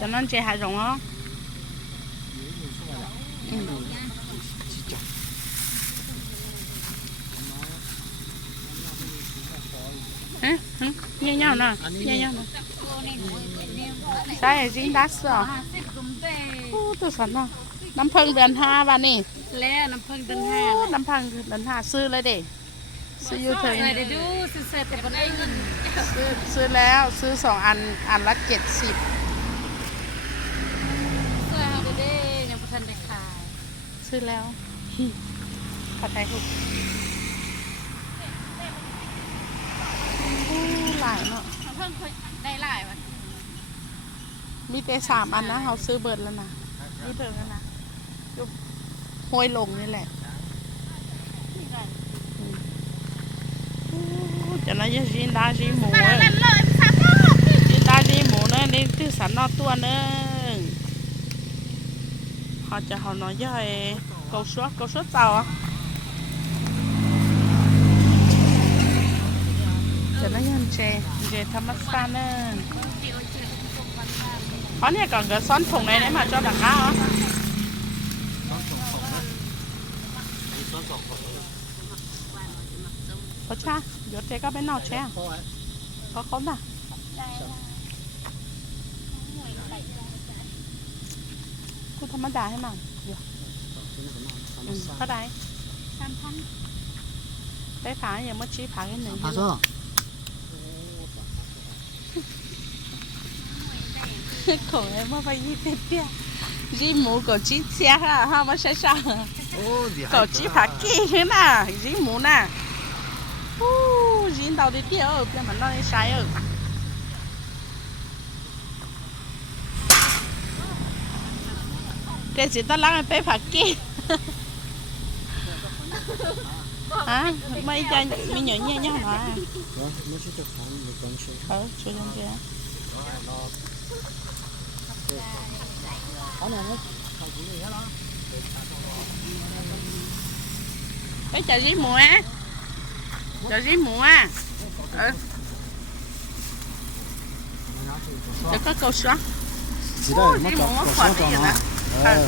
cho nên chị hại rộng không? Hả? Như nhau nè, như nhau nè. Sao vậy dính đắt rồi? Tôi sẵn rồi.น้ำผึ้งเดือนห้าวันนี่แล้วน้ำผึ้งเดือนห้าน้ำผึ้งเดือนห้าซื้อเลยเด็ซื้ออยู่ถึง เดี๋ยวดูซื้อเสร็จแต่บนไอ้เงินซื้อแล้วซื้อ2 อันอันละ70เสื้อเอาเด้ยังบ่ทันได้ขายซื้อแล้วผัดไทยถูกหลายเนาะ น้ำผึ้งได้หลายวัน มีแต่3 อันนะเขาซื้อเบิร์ดแล้วนะนี่เบิร์ดแล้วนะยุบห้วยลงนี่แหละจะน่าจะกินได้กินหมูกินได้กินหมูเนอะนี่ที่สันนอตัวเนอะhọจะhọ nói với câu suất tàu áจะน่าจะเจธรรมศาสตร์เนอะเพราะเนี่ยก่อนก็ซ้อนผงในนี้มาcho đặc cao á có cha vô thế có bên nào che có không àคุณธรรมดาให้มันเดี๋ยวเท่าไหร่3,000ได้ผาอย่างเมื่อชี้ผาแค่1爬错ของem mà phải như thế kia dì mũ có chỉ xe ha ha mà sai sao có chỉ phá kia thế nè dì mũ nè dì đầu đi kia ở bên mình nói sai ở cái gì ta lắng phải phá kia hả mấy cha mấy nhỏ nhẹ nhàng mà cho dân kia cái chả dí mùa á chả dí mùa á chả có câu xoắn dí mùa mất khoản gì vậy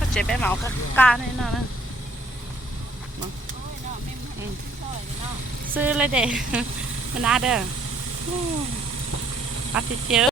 có trẻ bé màu có ca này nèซื้อเลยเด็กมันน่าเด้ออาทิตย์เจอ